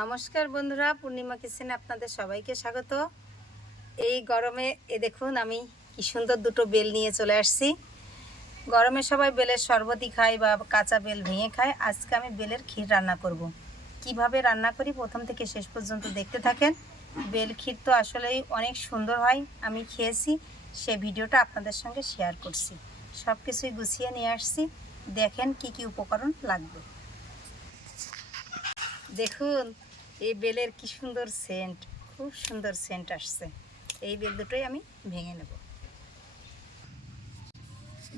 নমস্কার বন্ধুরা, পূর্ণিমা কিচেনে আপনাদের সবাইকে স্বাগত। এই গরমে দেখুন আমি কি সুন্দর দুটো বেল নিয়ে চলে আসছি। গরমে সবাই বেলের শরবতই খায় বা কাঁচা বেল ভেঙে খায়। আজকে আমি বেলের ক্ষীর রান্না করব। কিভাবে রান্না করি প্রথম থেকে শেষ পর্যন্ত দেখতে থাকেন। বেল ক্ষীর তো আসলেই অনেক সুন্দর হয়, আমি খেয়েছি, সে ভিডিওটা আপনাদের সঙ্গে শেয়ার করছি। সব কিছুই গুছিয়ে নিয়ে আসছি, দেখেন কি কি উপকরণ লাগবে। দেখুন এই বেলের কি সুন্দর সেন্ট, খুব সুন্দর সেন্ট আসছে। এই বেল দুটোই আমি ভেঙে নেব।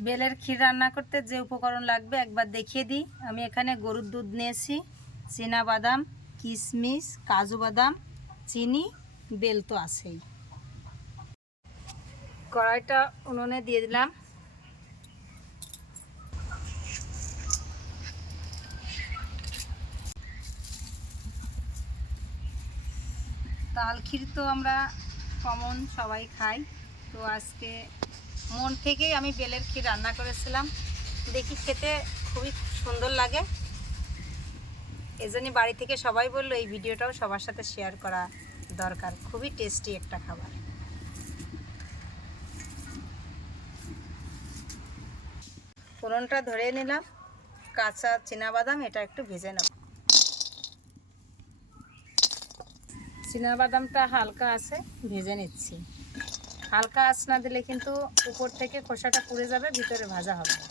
বেলের ক্ষীর রান্না করতে যে উপকরণ লাগবে একবার দেখিয়ে দিই। আমি এখানে গরুর দুধ নিয়েছি, চীনা বাদাম, কিশমিশ, কাজু বাদাম, চিনি, বেল তো আছেই। কড়াইটা উনুনে দিয়ে দিলাম। তাল ক্ষীর তো আমরা কমন সবাই খাই, তো আজকে মন থেকেই আমি বেলের ক্ষীর রান্না করেছিলাম। দেখি খেতে খুবই সুন্দর লাগে, এজন্যই বাড়ি থেকে সবাই বললো এই ভিডিওটাও সবার সাথে শেয়ার করা দরকার। খুবই টেস্টি একটা খাবার। ফোড়নটা ধরে নিলাম, কাঁচা চীনাবাদাম এটা একটু ভেজে নেব। চীনাবাদামটা হালকা আছে ভেজে নিচ্ছি। হালকা আঁচ না দিলে কিন্তু উপর থেকে খোসাটা পুড়ে যাবে, ভিতরে ভাজা হবে না।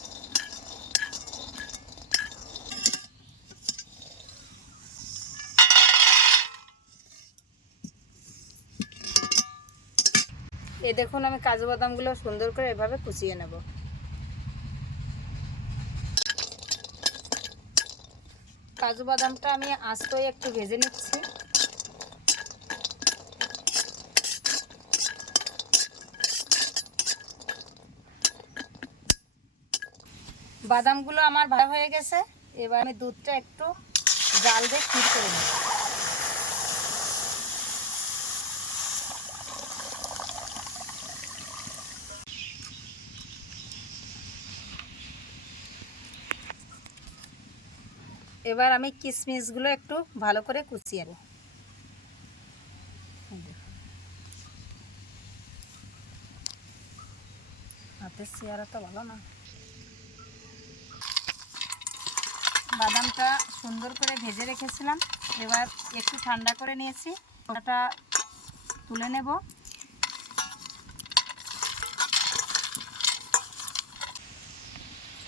এই দেখুন আমি কাজু বাদামগুলো সুন্দর করে এভাবে কুচিয়ে নেব। কাজু বাদামটা আমি আস্তই একটু ভেজে নিচ্ছি। বাদামগুলো আমার ভাজা হয়ে গেছে, এবার আমি দুধটা একটু জাল দিয়ে ক্ষীর করে নেব। এবার আমি কিশমিশগুলো একটু ভালো করে কুচিয়ে নেব। হাতের চেয়ারা তো ভালো না। বাদামটা সুন্দর করে ভেজে রেখেছিলাম, এবার একটু ঠান্ডা করে নিয়েছি, ওটা তুলে নেব।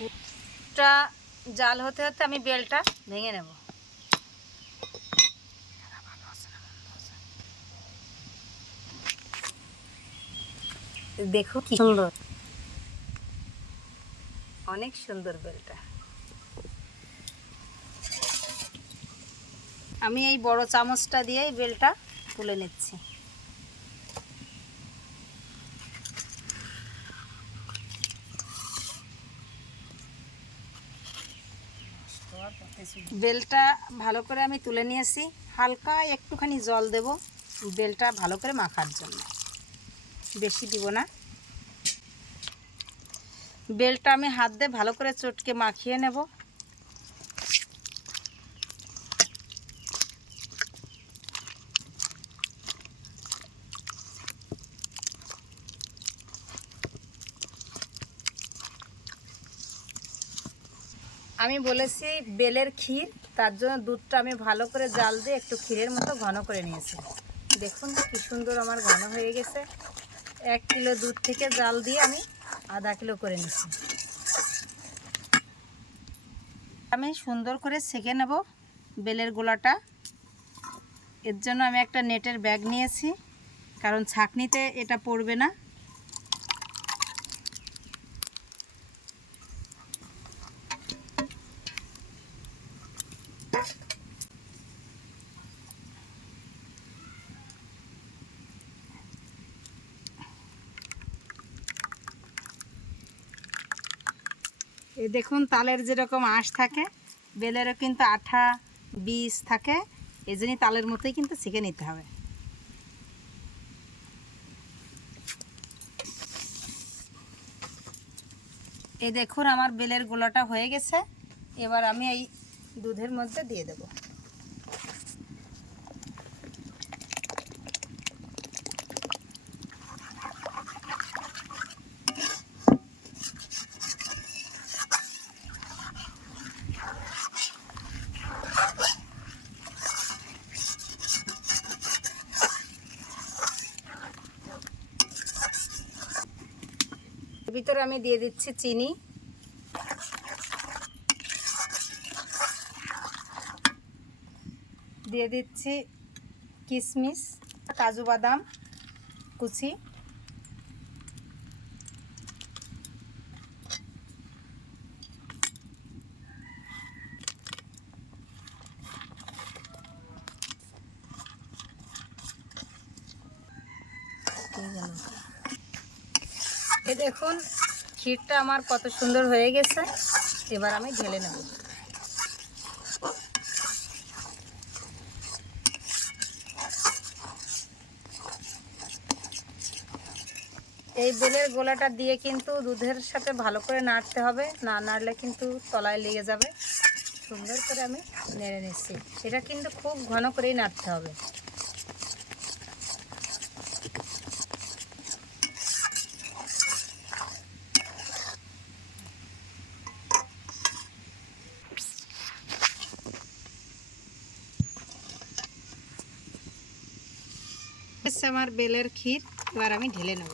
ওটা জাল হতে হতে আমি বেলটা ভেঙে নেব। দেখো কি সুন্দর, অনেক সুন্দর বেলটা। আমি এই বড় চামচটা দিয়ে এই বেলটা তুলে নিচ্ছি। বেলটা ভালো করে আমি তুলে নিয়েছি, হালকা একটুখানি জল দেব বেলটা ভালো করে মাখার জন্য, বেশি দিব না। বেলটা আমি হাত দিয়ে ভালো করে চটকে মাখিয়ে নেব। আমি বলেছি বেলের ক্ষীর, তার জন্য দুধটা আমি ভালো করে জাল দিয়ে একটু ক্ষীরের মতো ঘন করে নিয়েছি। দেখুন কি সুন্দর আমার ঘন হয়ে গেছে। 1 কিলো দুধ থেকে জাল দিয়ে আমি আধা কিলো করে নিয়েছি। আমি সুন্দর করে সেঁকে নেব বেলের গোলাটা। এর জন্য আমি একটা নেটের ব্যাগ নিয়েছি, কারণ ছাঁকনিতে এটা পড়বে না। এই দেখুন তালের যেরকম আঁশ থাকে, বেলেরও কিন্তু আঠা বীজ থাকে, এই জন্যই তালের মতোই কিন্তু ছেঁকে নিতে হবে। এই দেখুন আমার বেলের গোলাটা হয়ে গেছে, এবার আমি এই দুধের মধ্যে দিয়ে দেব। আমি দিয়ে দিচ্ছি চিনি, দিয়ে দিচ্ছি কিশমিশ, কাজু বাদাম কুচি, এই দেখুন ক্ষীরটা আমার কত সুন্দর হয়ে গেছে। এবার আমি ঢেলে নেব। এই বেলের গোলাটা দিয়ে কিন্তু দুধের সাথে ভালো করে নাড়তে হবে, না নাড়লে কিন্তু তলায় লেগে যাবে। সুন্দর করে আমি নেড়ে নিচ্ছি। এটা কিন্তু খুব ঘন করেই নাড়তে হবে। আমার বেলের ক্ষীর, এবার আমি ঢেলে নেব।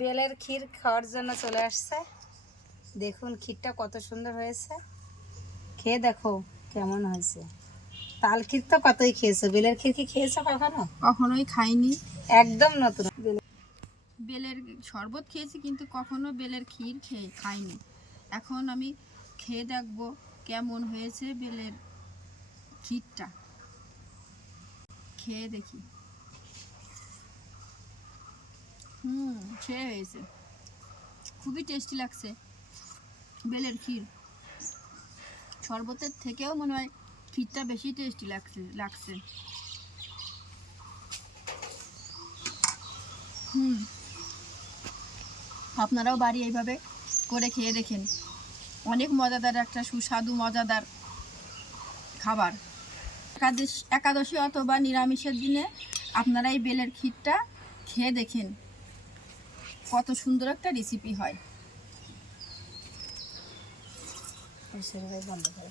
বেলের ক্ষীর খাওয়ার জন্য চলে আসছে। দেখুন ক্ষীরটা কত সুন্দর হয়েছে, খেয়ে দেখো কেমন হয়েছে। তাল ক্ষীর তো কতই খেয়েছো, বেলের ক্ষীর কি খেয়েছো কখনো? কখনোই খাইনি। একদম নতুন। বেলের শরবত খেয়েছি কিন্তু কখনো বেলের ক্ষীর খাইনি। এখন আমি খেয়ে দেখবো কেমন হয়েছে বেলের ক্ষীরটা, খেয়ে দেখি। খেয়ে হয়েছে, খুবই টেস্টি লাগছে। বেলের ক্ষীর শরবতের থেকেও মনে হয় ক্ষীরটা বেশি টেস্টি লাগছে। আপনারাও বাড়ি এইভাবে করে খেয়ে দেখেন। অনেক মজাদার একটা সুস্বাদু মজাদার খাবার। একাদশী অথবা নিরামিষের দিনে আপনারা এই বেলের ক্ষীরটা খেয়ে দেখেন, কত সুন্দর একটা রেসিপি হয়। বন্ধ করে